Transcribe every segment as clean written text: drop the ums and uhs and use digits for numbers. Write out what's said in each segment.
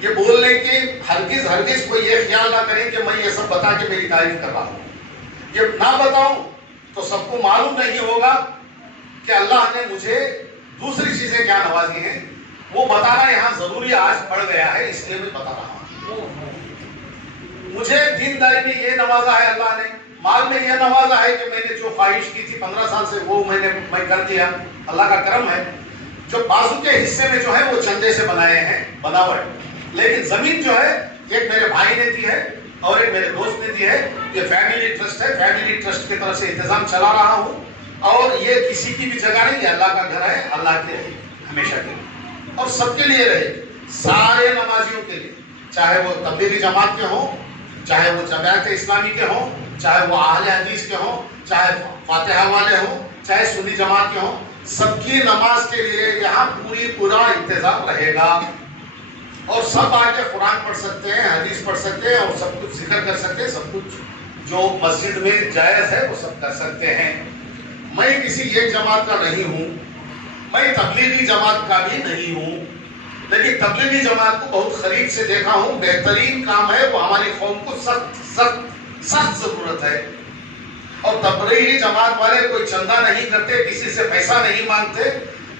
ये बोलने की हरगिज हरगिज कोई ये ख्याल ना करें कि मैं ये सब बता के मेरी तारीफ कर रहा हूं। ये ना बताऊं तो सबको मालूम नहीं होगा कि अल्लाह ने मुझे दूसरी चीजें क्या नवाजी हैं, वो बताना यहां जरूरी आज पड़ गया है, इसलिए मैं बता रहा हूं। मुझे दीनदारी में ये नवाजा है अल्लाह ने, माल में ये नवाजा है कि मैंने जो ख्वाहिश की थी 15 साल से वो मैं कर दिया, अल्लाह का करम है। जो बाजू के हिस्से में जो है वो चंदे से बनाए हैं बनावट, लेकिन जमीन जो है एक मेरे भाई ने दी है और एक मेरे दोस्त ने दी है। ये फैमिली ट्रस्ट है, फैमिली ट्रस्ट की तरफ से इंतजाम चला रहा हूँ और ये किसी की भी जगह नहीं, अल्लाह का घर है, अल्लाह के लिए हमेशा के लिए और सबके लिए रहे, सारे नमाजियों के लिए, चाहे वो तबलीगी जमात के हो, चाहे वो जमात इस्लामी के हो, चाहे वो अहले हदीस के हो, चाहे फातिहा वाले हो, चाहे सुन्नी जमात के हो, सबकी नमाज के लिए यहाँ पूरा इंतजाम रहेगा और सब आके कुरान पढ़ सकते हैं, हदीस पढ़ सकते हैं और सब कुछ जिक्र कर सकते हैं, सब कुछ जो मस्जिद में जायज है वो सब कर सकते हैं। मैं किसी एक जमात का नहीं हूँ, मैं तबलीगी जमात का भी नहीं हूँ, लेकिन तबलीगी जमात को बहुत करीब से देखा हूँ, बेहतरीन काम है, वो हमारी कौम को सख्त सख्त सख्त जरूरत है। और तबलीगी जमात वाले कोई चंदा नहीं करते, किसी से पैसा नहीं मांगते,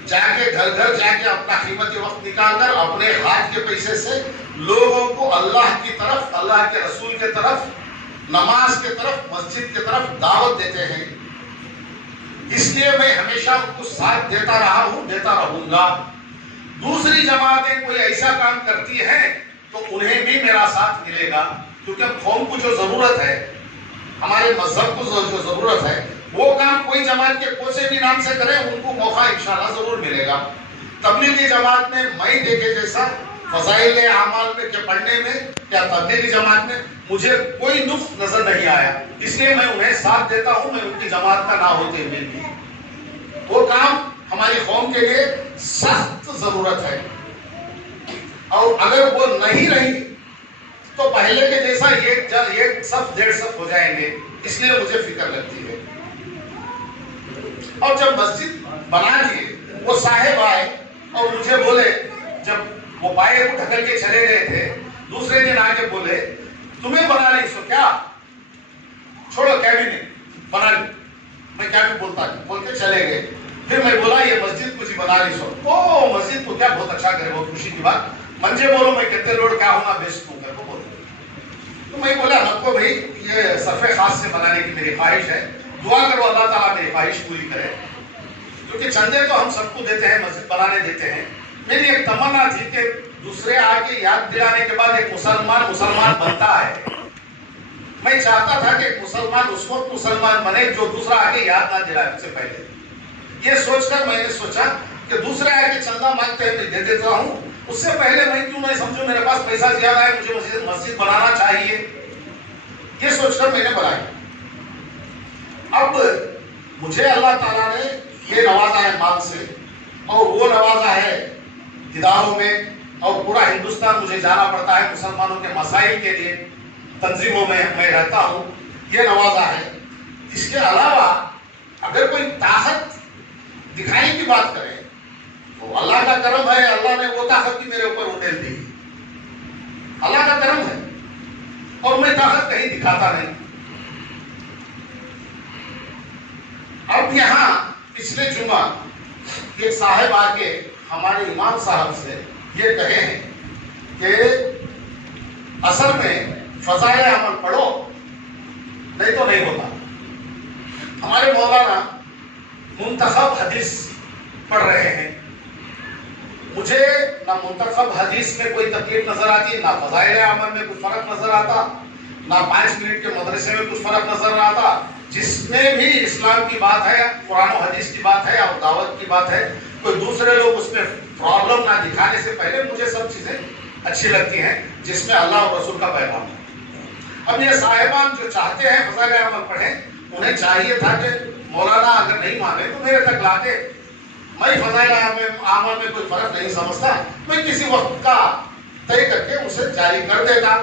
जाके घर घर जाके अपना कीमती वक्त निकालकर अपने हाथ के पैसे से लोगों को अल्लाह की तरफ, अल्लाह के रसूल के तरफ, नमाज के तरफ, मस्जिद के तरफ दावत देते हैं। इसलिए मैं हमेशा उनको साथ देता रहा हूं, देता रहूंगा। दूसरी जमातें कोई ऐसा काम करती हैं तो उन्हें भी मेरा साथ मिलेगा, क्योंकि कौम को जो जरूरत है, हमारे मजहब को जो जरूरत है, वो काम कोई जमात के कोई से भी नाम से करे, उनको मौका इंशाल्लाह जरूर मिलेगा। तबलीगी जमात में मैं देखे जैसा फजाइल आमाल में के पढ़ने में या तबलीगी जमात में मुझे कोई नुक्स नजर नहीं आया, इसलिए मैं उन्हें साथ देता हूं। मैं उनकी जमात का ना होते हुए भी वो काम हमारी कौम के लिए सख्त जरूरत है, और अगर वो नहीं रही तो पहले के जैसा एक सफ 1.5 सफ हो जाएंगे, इसलिए मुझे फिक्र लगती है। और जब मस्जिद बना दिए वो साहेब आए और मुझे बोले, जब वो पाए को ढकल के चले गए थे, दूसरे दिन आके बोले तुम्हें बना ली सो क्या, छोड़ो कैबिनेट बना ली। मैं क्या भी बोलता बोल के चले गए। फिर मैं बोला ये मस्जिद कुछ बना ली सो, ओ मस्जिद को क्या बहुत अच्छा करे, बहुत खुशी की बात, मंजे बोलो मैं कितने लोड क्या होना बेस्ट हूँ कर बोले। तो मैं बोला नको भाई, ये सरफे खास से बनाने की मेरी ख्वाहिश है, दुआ करो अल्लाह ताला मेरी ख्वाहिश पूरी करे, क्योंकि चंदे तो हम सबको देते हैं, मस्जिद बनाने देते हैं। मेरी एक तमन्ना थी कि दूसरे आके याद दिलाने के बाद एक मुसलमान बनता है। मैं चाहता था कि एक मुसलमान उसको मुसलमान बने जो दूसरा आके याद ना दिलाए उससे पहले। ये सोचकर मैंने सोचा कि दूसरे आके चंदा मांगते हैं मैं दे देता हूँ, उससे पहले मैं क्यों नहीं समझूं मेरे पास पैसा ज्यादा है, मुझे मस्जिद बनाना चाहिए, ये सोचकर मैंने बनाई। अब मुझे अल्लाह ताला ने ये नवाजा है माल से, और वो नवाजा है इदारों में, और पूरा हिंदुस्तान मुझे जाना पड़ता है मुसलमानों के मसाइल के लिए, तंजीमों में मैं रहता हूँ, ये नवाजा है। इसके अलावा अगर कोई ताकत दिखाने की बात करें तो अल्लाह का करम है, अल्लाह ने वो ताकत भी मेरे ऊपर उंडेल दी, अल्लाह का करम है, और मैं ताकत कहीं दिखाता नहीं। अब यहाँ पिछले जुमा एक साहब आके हमारे इमाम साहब से ये कहे हैं कि असल में फजाइल अमल पढ़ो, नहीं तो नहीं होता। हमारे मौलाना मुंतखब हदीस पढ़ रहे हैं, मुझे ना मुंतखब हदीस में कोई तकलीफ नजर आती, ना फजाइल अमल में कुछ फर्क नजर आता, ना 5 मिनट के मदरसे में कुछ फर्क नजर आता। जिसमें भी इस्लाम की बात है, कुरान और हदीस की बात है और दावत की बात है, कोई दूसरे लोग उसमें प्रॉब्लम ना दिखाने से पहले मुझे सब चीजें अच्छी लगती हैं जिसमें अल्लाह और रसूल का पैगाम है। अब ये साहिबान जो चाहते हैं फजाइल अमल पढ़ें, उन्हें चाहिए था कि मौलाना अगर नहीं माने तो मेरे तक लाते। मैं फजाइल अमल में कोई फर्क नहीं समझता, मैं किसी वक्त का तय करके उसे जारी कर देता।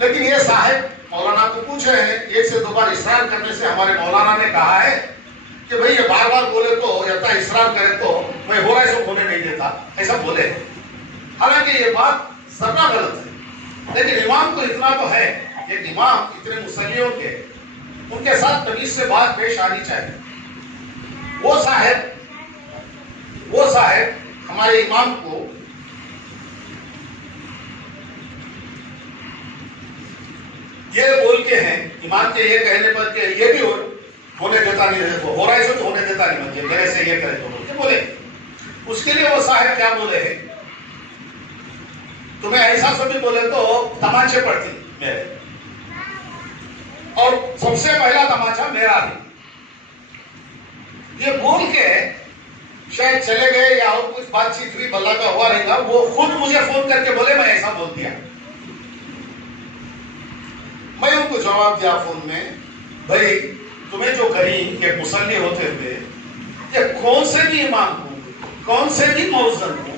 लेकिन ये साहिब मौलाना को पूछे हैं, 1 से 2 बार इसरार करने से हमारे मौलाना ने कहा है कि भाई ये बार बार बोले तो या इसरार करे तो मैं हो रहा है होने नहीं देता, ऐसा बोले। हालांकि ये बात सबका गलत है। लेकिन इमाम को इतना तो है कि इमाम इतने मुसल्लियों के उनके साथ तमीज से बात पेश आनी चाहिए। वो साहब हमारे इमाम को ये बोल के हैं, इमाम के ये कहने पर कि ये भी होने देता नहीं, हो रहा है तो होने देता नहीं, मुझे मेरे से ये करे तो बोले। उसके लिए वो साहब क्या बोले हैं, तुम्हें ऐसा सभी बोले तो तमाचे पड़ती मेरे, और सबसे पहला तमाचा मेरा भी। ये बोल के शायद चले गए या और कुछ बातचीत हुई, बल्ला का हुआ रहेगा। वो खुद मुझे फोन करके बोले मैं ऐसा बोल दिया। मैं उनको जवाब दिया फोन में, भाई तुम्हें जो करीम के मुसल्ली होते हुए या कौन से भी इमाम को, कौन से भी मौजन को,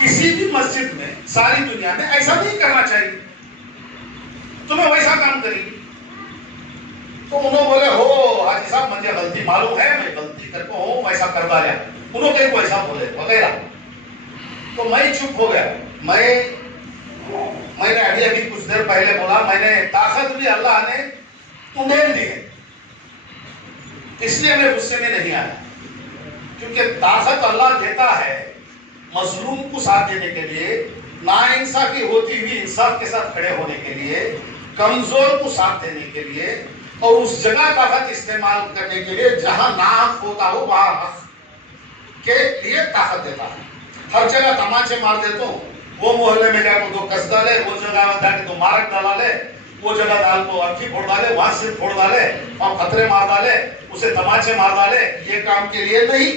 किसी भी मस्जिद में सारी दुनिया में ऐसा नहीं करना चाहिए, तुम्हें वैसा काम करेगी। तो उन्होंने बोले हो हाजी साहब मुझे गलती मालूम है, मैं गलती करके हूं, वैसा कर डाला। उन्होंने को ऐसा बोले वगैरह। तो मैं चुप हो गया। मैंने अभी कुछ देर पहले बोला, मैंने ताकत भी अल्लाह ने तुम्हें दी है, इसलिए मैं गुस्से में नहीं आया, क्योंकि ताकत अल्लाह देता है मजलूम को साथ देने के लिए, नाइंसाफी होती हुई इंसाफ के साथ खड़े होने के लिए, कमजोर को साथ देने के लिए, और उस जगह ताकत इस्तेमाल करने के लिए जहां नाहक होता हो वहां हक के लिए ताकत देता है। हर जगह तमाचे मार देता हूं, वो मोहल्ले में जाकर तो कस डाले, वो जगह में जाके तो मारक डाला ले, वो जगह डाल को अर्थी फोड़ डाले, वहां सिर फोड़ डाले, वहां खतरे मार डाले, उसे तमाचे मार डाले, ये काम के लिए नहीं।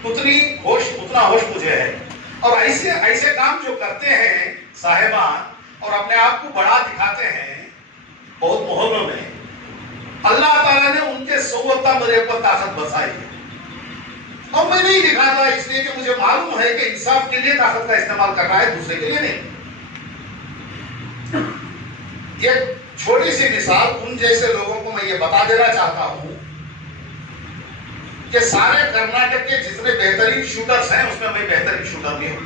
उतना होश मुझे है। और ऐसे काम जो करते हैं साहिबान और अपने आप को बड़ा दिखाते हैं बहुत मोहल्लों में, अल्लाह ताला ने उनके सोवत्ता मेरे ऊपर ताकत बसाई है। और मैं नहीं दिखाता इसलिए कि मुझे मालूम है कि इंसाफ के लिए ताकत का इस्तेमाल करना है, दूसरे के लिए नहीं। ये छोटी सी मिसाल उन जैसे लोगों को मैं ये बता देना चाहता हूं कि सारे कर्नाटक के जितने बेहतरीन शूटर्स हैं उसमें मैं बेहतरीन शूटर भी हूं,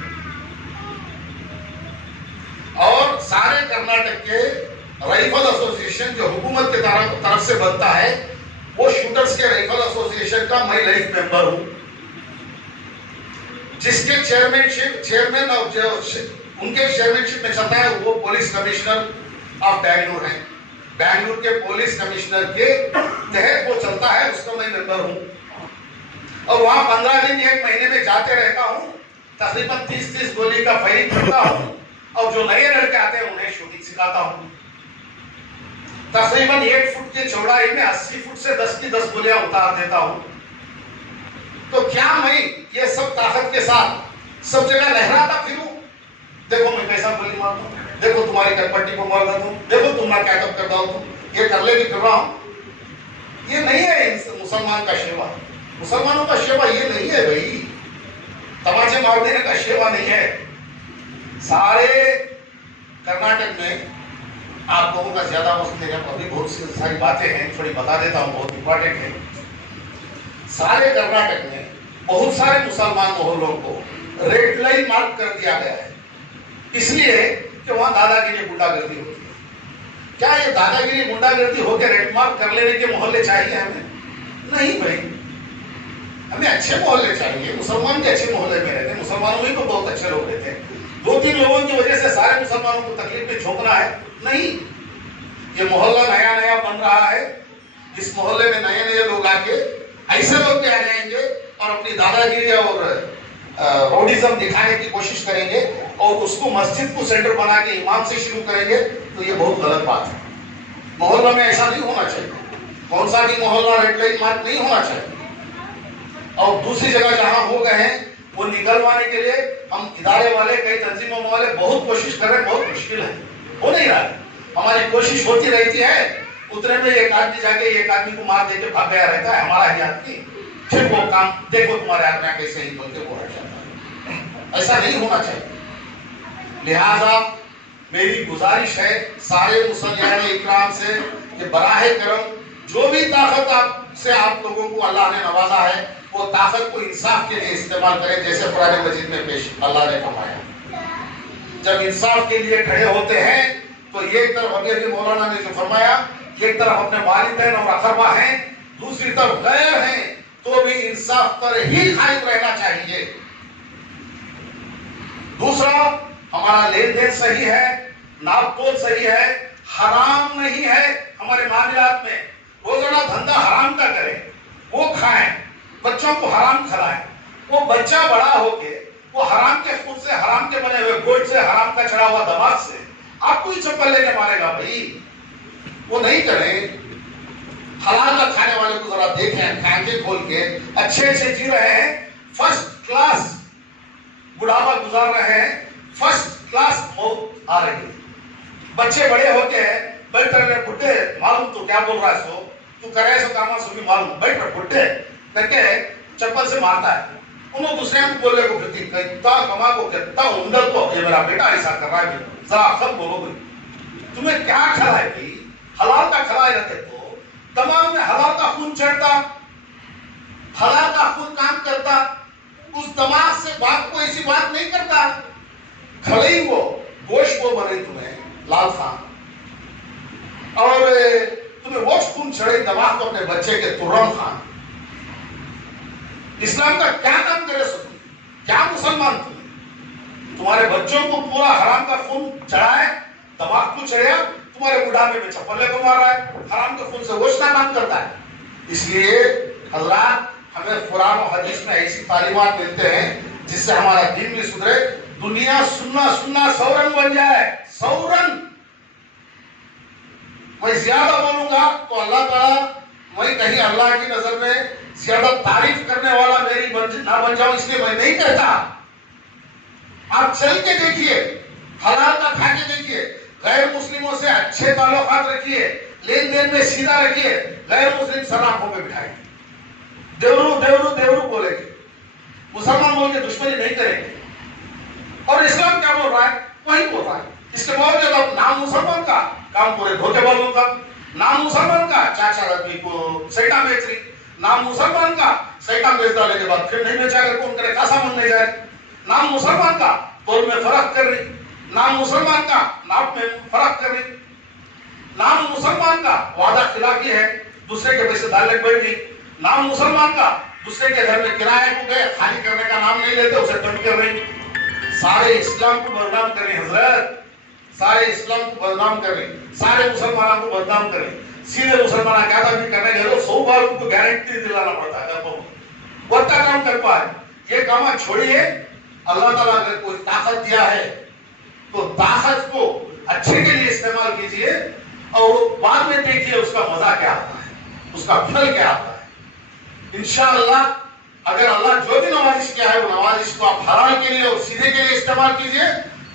और सारे कर्नाटक के राइफल एसोसिएशन जो हुकूमत के तरफ से बनता है, वो शूटर्स के राइफल एसोसिएशन का मैं लाइफ मेंबर हूं, जिसके चेयरमैन और जो उनके चेयरमैनशिप में चलता है वो पुलिस कमिश्नर ऑफ बैंगलोर है। बैंगलोर के पुलिस कमिश्नर के तहत वो चलता है, उसका मैं मेंबर हूं, और वहां 15 दिन 1 महीने में जाते रहता हूं, तकरीबन 30 गोली का फायरिंग करता हूं, और जो नए लड़के आते हैं उन्हें शूटिंग सिखाता हूं। तकरीबन 1 फुट की चौड़ाई में 80 फुट से 10 की 10 गोलियां उतार देता हूं। तो क्या मैं ये सब ताकत के साथ सब जगह लहराता फिरूं? देखो मैं कैसा गोली मारता हूं, देखो तुम्हारी कटपट्टी को मार देता हूं, देखो तुम्हारा कैटअप करता हूं, ये कर ले भी कर रहा हूं। ये नहीं है मुसलमान का शेवा। मुसलमानों का शेवा ये नहीं है भाई, तमाचे मार देने का शेवा नहीं है। सारे कर्नाटक में आप लोगों का ज्यादा वक्त देने पर अभी बहुत सी सारी बातें हैं, थोड़ी बता देता हूं, बहुत इंपॉर्टेंट है। सारे कर्नाटक में बहुत सारे मुसलमान मोहल्लों को रेड लाइन मार्क कर दिया गया है, इसलिए कि वहां दादागिरी गुंडागर्दी होती है। क्या ये दादागिरी गुंडागर्दी होकर रेड मार्क कर लेने के मोहल्ले चाहिए हमें? नहीं भाई, हमें अच्छे मोहल्ले चाहिए। मुसलमान भी अच्छे मोहल्ले में रहते हैं, मुसलमानों में तो बहुत अच्छे लोग रहते हैं। 2-3 लोगों की वजह से सारे मुसलमानों को तकलीफ में झोंकना है? नहीं। ये मोहल्ला नया नया बन रहा है, इस मोहल्ले में नए नए लोग आके ऐसे लोग भी आ जाएंगे और अपनी दादागिरी और रोडिज्म दिखाने की कोशिश करेंगे और उसको मस्जिद को सेंटर बना के इमाम से शुरू करेंगे, तो ये बहुत गलत बात है। मोहल्ला में ऐसा नहीं होना चाहिए। कौन सा भी मोहल्ला रेड लाइन मार्क नहीं होना चाहिए। और दूसरी जगह जहां हो गए हैं वो निकलवाने के लिए हम इदारे वाले, कई तंजीमों वाले बहुत कोशिश कर रहे हैं, बहुत मुश्किल है, हो नहीं रहा। हमारी कोशिश होती रहती है, उतने में एक आदमी जाके एक आदमी को मार देके भाग गया रहता है, हमारा ही आदमी, फिर वो काम देखो तुम्हारे आदमी कैसे ही बोलते वो हट जाता है। ऐसा नहीं होना चाहिए। लिहाजा मेरी गुजारिश है सारे मुसल्लियान इकराम से कि बराहे करम जो भी ताकत आप लोगों को अल्लाह ने नवाजा है, वो ताकत को इंसाफ के लिए इस्तेमाल करें, जैसे कुरान मजीद में पेश अल्लाह ने फरमाया। जब इंसाफ के लिए खड़े होते हैं तो एक तरफ अभी मौलाना ने जो फरमाया, एक तरफ अपने वालिदैन और अकरबा हैं, दूसरी तरफ गैर हैं, तो भी इंसाफ पर ही कायम रहना चाहिए। दूसरा, हमारा लेन देन सही है, नाप तोल सही है, हराम नहीं है हमारे मामलात में। रोजाना धंधा हराम का करें, वो खाएं, बच्चों को हराम खिलाएं, वो बच्चा बड़ा होके वो हराम के खून से, हराम के बने हुए गोश्त से, हराम का चढ़ा हुआ दमाग से आपको ही चप्पल लेने मारेगा भाई। वो नहीं करें। हलाल का खाने वाले को जरा देखें, आंखें खोल के, अच्छे अच्छे जी रहे हैं, फर्स्ट क्लास बुढ़ापा गुजार रहे हैं, फर्स्ट क्लास मौत आ रही है। बच्चे बड़े होते हैं, बैठ रहे बुढ़े, मालूम तो क्या बोल रहा है सो, तू करे सो कामा सो भी मालूम, बैठ रहे बुढ़े करके चप्पल से मारता है। उन्होंने दूसरे को बोलने को फिरती, कितना कमा को, कितना उम्दर को, ये मेरा बेटा ऐसा कर रहा है, जरा सब बोलो भाई, तुम्हें क्या खिला है भाई? हलाल का खिलाए रहते तो तमाम में हलाल का खून चढ़ता, हलाल का खून काम करता, उस दमाग से बात को ऐसी बात नहीं करता। खले वो गोश्त वो बने तुम्हें लाल खान, और तुम्हें वो खून चढ़े दमाग को अपने बच्चे के तुर्रम खान। इस्लाम का क्या काम करे सो, क्या मुसलमान तुम्हारे बच्चों को पूरा हराम का खून चढ़ाए, दमाग को चढ़ाया, तुम्हारे बुढ़ापे में चप्पल को मार रहा है, हराम के खून से वोशना काम करता है। इसलिए हजरात, हमें कुरान और हदीस में ऐसी तालीमात मिलते हैं जिससे हमारा दीन भी सुधरे, दुनिया सुन्ना सुन्ना सौरन बन जाए। सौरन मैं ज्यादा बोलूंगा तो अल्लाह ताला, मैं कहीं अल्लाह की नजर में ज्यादा तारीफ करने वाला मेरी ना बन जाऊं, इसलिए मैं नहीं कहता। आप चल के देखिए, हलाल का खा के देखिए, गैर मुस्लिमों से अच्छे ताल्लुकात रखिए, लेन देन में सीधा रखिए, गैर मुस्लिम सलाखों पे बिठाएंगे, देवरू देवरू देवरू बोलेंगे, मुसलमान बोल के दुश्मनी नहीं करेंगे। और इस्लाम क्या बोल रहा है? वही बोल रहा है। इसके बावजूद अब नाम मुसलमान का काम पूरे धोखेबाजों का, नाम मुसलमान का चाचा आदमी को सैटा बेच रही, नाम मुसलमान का सैटा बेच डालने के बाद फिर नहीं बेचा कर कौन करे, का सामान नहीं जाए, नाम मुसलमान का तोल में फर्क कर रही, नाम मुसलमान का नाप में फर्क कर रही, नाम मुसलमान का वादा खिलाफी है, दूसरे के पैसे डालने बैठ गई, नाम मुसलमान का दूसरे के घर में किराए को गए, खाली करने का नाम नहीं लेते, उसे दंड कर रही। सारे इस्लाम को बदनाम करें हजरत, सारे इस्लाम को बदनाम करें, सारे मुसलमानों को बदनाम करें। सीधे मुसलमान क्या था भी करने गए 100 बार उनको गारंटी दिलाना पड़ता है, वो काम कर पाए। ये काम छोड़िए, अल्लाह ताला अगर कोई ताकत दिया है तो ताकत को अच्छे के लिए इस्तेमाल कीजिए, और बाद में देखिए उसका मजा क्या आता है, उसका फल क्या आता है। इंशाअल्लाह अगर अल्लाह जो भी नवाजिश किया है वो नवाजिश को आप हलाल के लिए और सीधे के लिए इस्तेमाल कीजिए,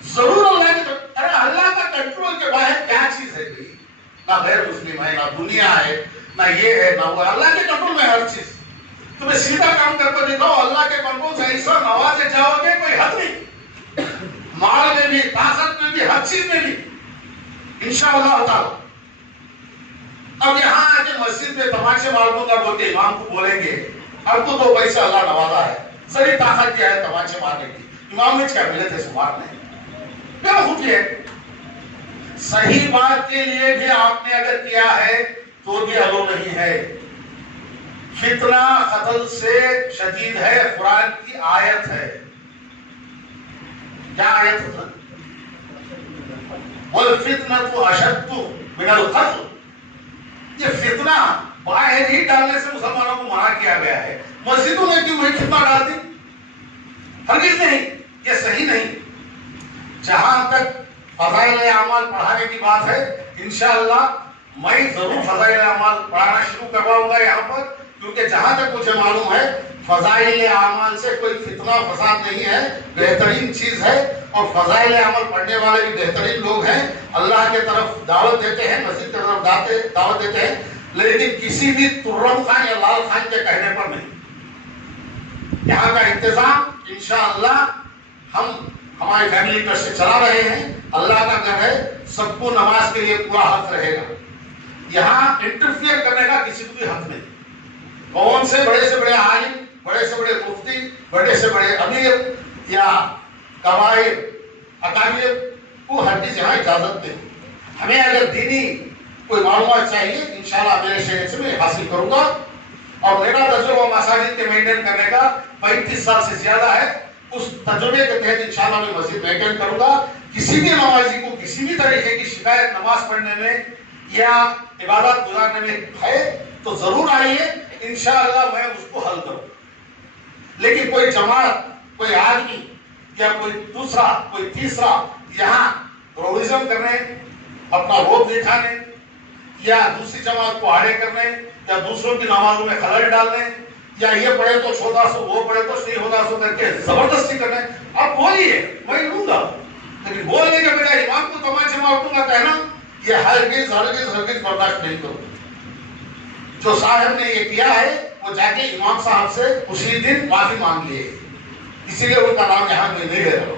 जरूर अल्लाह के। अरे अल्लाह का कंट्रोल के बाहर क्या चीज है भाई? ना गैर मुस्लिम है, ना दुनिया है, ना ये है ना वो, अल्लाह के कंट्रोल में हर चीज। तुम्हें सीधा काम करके दिखाओ, अल्लाह के कंट्रोल से ऐसा नवाजे जाओगे कोई हद नहीं, माल में भी, ताकत में भी, हर चीज में भी इंशाअल्लाह ताला। अब यहाँ आके मस्जिद में तमाचे मार दूंगा बोल के इमाम को बोलेंगे, अब तो 2 पैसा अल्लाह नवाजा है, जरी ताकत क्या है तमाचे मारने की, इमाम में क्या मिले थे मारने, क्या होती है। सही बात के लिए भी आपने अगर किया है तो भी अलो नहीं है। फितना कत्ल से शदीद है, कुरान की आयत है। क्या आयत है? वल फितनतु अशद्दु मिनल कत्ल। ये फितना बाहर ही डालने से मुसलमानों को मना किया गया है, मस्जिदों में क्यों वही फितना डाल दी? हरगिज़ नहीं, ये सही नहीं। जहां तक फज़ाइल अमाल पढ़ाने की बात है, इंशाअल्लाह मैं जरूर फज़ाइल अमाल पढ़ाना शुरू करवाऊंगा यहाँ पर, क्योंकि जहां तक मुझे मालूम है फज़ाइल अमाल से कोई फितना फसाद नहीं है, बेहतरीन चीज है। और फज़ाइल अमल पढ़ने वाले भी बेहतरीन लोग हैं, अल्लाह के तरफ दावत देते हैं, मस्जिद की तरफ दावत देते हैं, लेकिन किसी भी तुर्रम खान या लाल खान के कहने पर नहीं। यहाँ का इंतजाम इंशाअल्लाह हम हमारी फैमिली ट्रस्ट से चला रहे हैं। अल्लाह का घर है, सबको नमाज के लिए पूरा हक रहेगा। यहाँ इंटरफियर करने का किसी को भी हक नहीं। कौन से बड़े आलिम, बड़े से बड़े मुफ्ती, बड़े से बड़े अमीर या कबाइर अकाबिर को हर चीज यहाँ इजाजत दे। हमें अगर दीनी कोई मालूमात चाहिए इंशाल्लाह मेरे शहर से मैं हासिल करूंगा। और मेरा तजुर्बा मसाजिद के मेंटेन करने का 35 साल से ज्यादा है। उस तजुर्बे के तहत इंशाल्लाह मैं मस्जिद मेंटेन करूंगा। किसी भी नमाजी को किसी भी तरीके की शिकायत नमाज पढ़ने में या इबादत गुजारने में है तो जरूर आइए, इंशाअल्लाह मैं उसको हल करूं। लेकिन कोई जमात, कोई आदमी या कोई दूसरा, कोई तीसरा यहाँ रोडिज्म करने, अपना रोब दिखाने या दूसरी जमात को आड़े करने या दूसरों की नमाजों में खलल डालने या ये पढ़े तो छोटा सो, वो पढ़े तो सही होता सो करके जबरदस्ती करने, आप बोलिए मैं लूंगा, लेकिन बोलने के बजाय इमाम को तमाचे मारूंगा कहना, ये हरगिज हरगिज हरगिज बर्दाश्त नहीं करूंगा। जो साहब ने ये किया है वो जाके इमाम साहब से उसी दिन माफी मांग लिए, इसीलिए उनका नाम यहाँ मैं नहीं ले रहा हूँ।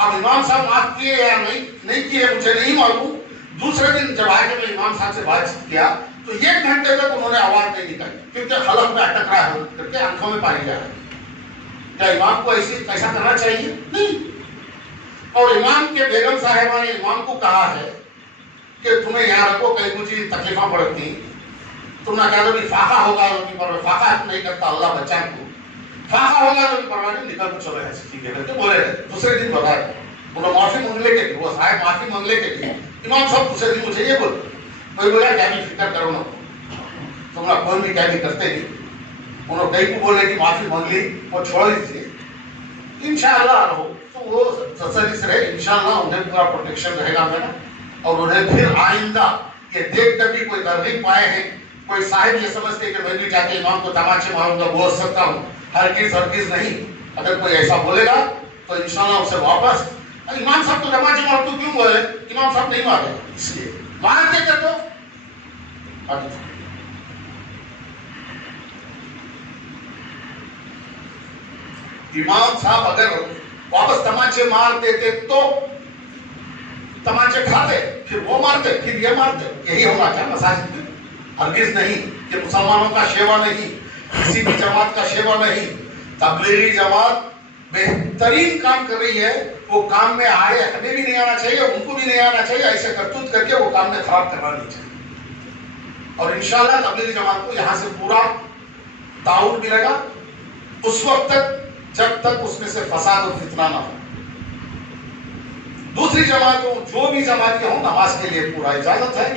अब इमाम साहब माफ किए या नहीं किए मुझे नहीं मालूम। दूसरे दिन जब आके मैं इमाम साहब से बातचीत किया तो 1 घंटे तक उन्होंने आवाज नहीं निकाली, क्योंकि हलफ में अटक रहा है करके आंखों में पानी जा रहा है। क्या इमाम को ऐसा करना चाहिए? नहीं। और इमाम के बेगम साहिबा ने इमाम को कहा है कि तुम्हें यहाँ रखो, कहीं मुझे तकलीफा पड़ती, तुम ना कह दो कि फाका होगा तो फाका नहीं करता अल्लाह बच्चा को, फाका होगा तो परवाह नहीं, निकल को चले ऐसे ठीक है करके बोले। दूसरे दिन बताया उन्होंने माफी मांगने के लिए, वो साहब माफी मांगने के लिए इमाम साहब दूसरे दिन मुझे ये बोल, कोई बोला क्या भी फिक्र करो ना, तुम ना कोई भी क्या भी करते नहीं। उन्होंने कहीं को बोले कि माफी मांग ली वो छोड़ दीजिए इंशाअल्लाह रहो, तो वो तसल्ली से रहे, इंशाअल्लाह उन्हें पूरा प्रोटेक्शन रहेगा मेरा। और उन्हें फिर आइंदा ये देख कर भी कोई तरगीब पाए हैं, कोई साहिब ये समझते कि मैं भी जाके इमाम को तमाचे मारूंगा, बोल सकता हूँ, हरगिज नहीं। अगर कोई ऐसा बोलेगा तो इंशाअल्लाह उसे वापस, इमाम साहब तो तमाचे मार तो क्यों बोले, इमाम साहब नहीं मारे, इसलिए मारते थे तो इमाम साहब अगर वापस तमाचे मार देते तो तमाचे खाते, फिर वो मारते, फिर ये मारते, यही होना चाहिए मसाजिद में। हरगिज नहीं कि मुसलमानों का शेवा नहीं, किसी भी जमात का शेवा नहीं। तबलीगी जमात बेहतरीन काम कर रही है, वो काम में आड़े हमें भी नहीं आना चाहिए, उनको भी नहीं आना चाहिए, ऐसे करतूत करके वो काम में खराब करना नहीं चाहिए। और इंशाअल्लाह तबलीगी जमात को यहाँ से पूरा ताउन मिलेगा उस वक्त तक जब तक उसमें से फसाद और फितना ना हो। दूसरी जमातों, जो भी जमातें हों, नमाज के लिए पूरा इजाजत है,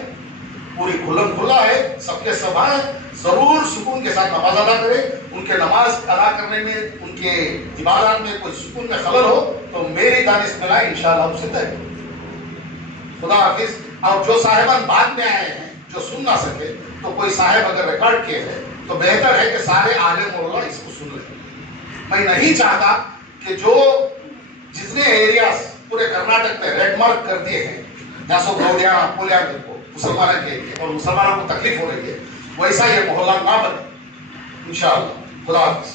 पूरी खुल्लम खुल्ला है, सबके सब आए, जरूर सुकून के साथ नमाज अदा करें। उनके नमाज अदा करने में, उनके इबादत में कोई सुकून में खलल हो तो मेरी दानिश में लाए इंशाअल्लाह उसे तय। खुदा हाफिज। और जो साहिबान बाद में आए हैं जो सुन ना सके, तो कोई साहिब अगर रिकॉर्ड किए हैं तो बेहतर है कि सारे आलिम मोहल्ला इसको सुन लें। मैं नहीं चाहता कि जो जितने एरियाज पूरे कर्नाटक में रेड मार्क कर दिए हैं, जैसो गौड़िया पुलिया को मुसलमानों के लिए और मुसलमानों को तकलीफ हो रही है, वैसा ये मोहल्ला ना बने इंशाअल्लाह। खुदा हाफिज।